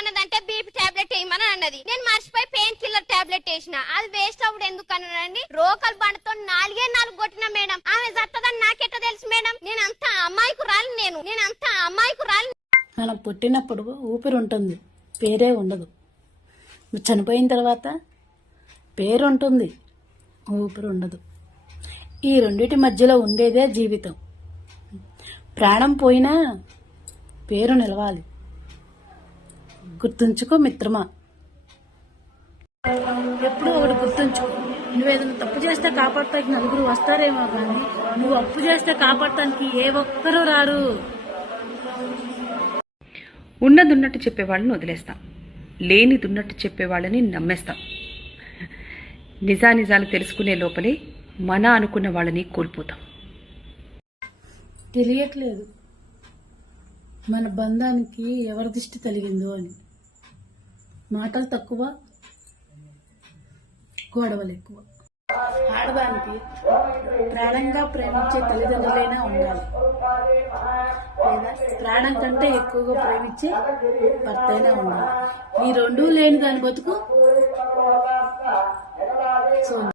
ఏమన్నదంటే BP tablet వేయమని అన్నది. నేను మర్చిపోయి పెయిన్ కిల్లర్ టాబ్లెట్ వేసిన. అది వేస్ట్ అవ్వడు ఎందుకు అన్నానండి రోకల్ బండతో నాలుగే నాలుగు కొట్టిన మేడం. ఆమె చత్తదని నాకెట్ట తెలుసు మేడం. నేను అంత అమ్మాయికు రాలి నేను. నేను అంత అమ్మాయికు రాలి మనం పుట్టినప్పుడు ఊపిరి ఉంటుంది పేరే ఉండదు. చనిపోయిన తర్వాత పేరు ఉంటుంది ఊపిరి ఉండదు ఈ రెండిటి మధ్యలో ఉండేదే జీవితం. ప్రాణం పోయినా పేరు నిలవాలి. గుర్తుంచుకో మిత్రమా. ఎప్పుడు ఒకటి గుర్తుంచుకో. నువ్వేదైనా తప్పు చేస్తే కాపాడటానికి నలుగురు వస్తారేమో కానీ నువ్వు అప్పు చేస్తే కాపాడటానికి ఏ ఒక్కరూ రారు. ఉన్నదున్నట్టు చెప్పే వాళ్ళని వదిలేస్తాం. లేనిదున్నట్టు చెప్పే వాళ్ళని నమ్మేస్తాం. నిజానిజాలు తెలుసుకునే లోపలే మన అనుకున్న వాళ్ళని కోల్పోతాం. తెలియట్లేదు. మన బంధానికి ఎవరి దిష్టి తలిగిందో అని. మాటలు తక్కువ గొడవలు ఎక్కువ. ఆడదానికి ప్రాణంగా ప్రేమించే తల్లిదండ్రులైనా ఉండాలి. లేదా ప్రాణం కంటే ఎక్కువగా ప్రేమించే భర్త అయినా ఉండాలి. ఈ రెండూ లేని దాని బతుకు